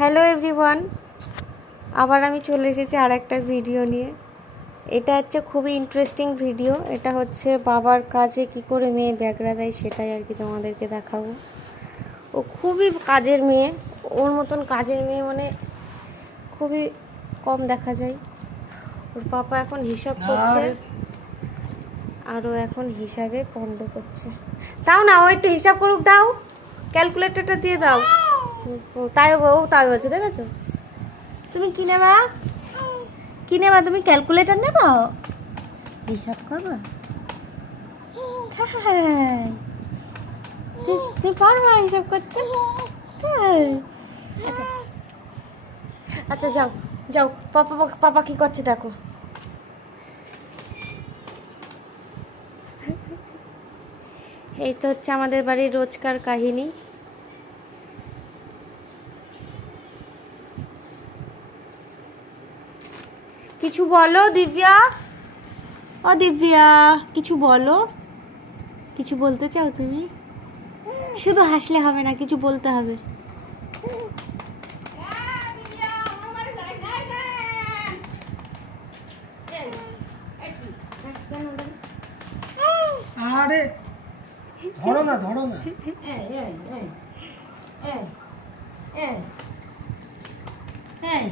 Hello everyone, আবার আমি চলে এসেছি আর একটা ভিডিও নিয়ে। এটা হচ্ছে খুবই ইন্টারেস্টিং ভিডিও। এটা হচ্ছে বাবার কাজে কি করে মেয়ে ব্যাগরা দেয় সেটাই আর কি তোমাদেরকে দেখাবো। ও খুবই কাজের মেয়ে, ওর মতন কাজের মেয়ে মানে খুবই কম দেখা যায়। ওর পাপা এখন হিসাব করছে আর ও এখন হিসাবে পণ্ড করছে। দাও না, ও একটু হিসাব করুক, দাও ক্যালকুলেটরটা দিয়ে দাও। তাই বলছে, দেখেছো? তুমি কি নেবা? তুমি ক্যালকুলেটর নেবা? হিসাব করবা? হ্যাঁ, তুমি পারবা হিসাব করতে? আচ্ছা আচ্ছা, যাও যাও, পাপা কি করছে দেখো। এই তো হচ্ছে আমাদের বাড়ির রোজকার কাহিনী। কিছু বলো দিব্যা, ও দিব্যা কিছু বলো। কিছু বলতে চাও তুমি? শুধু হাসলে হবে না, কিছু বলতে হবে। আরে ধরো না এই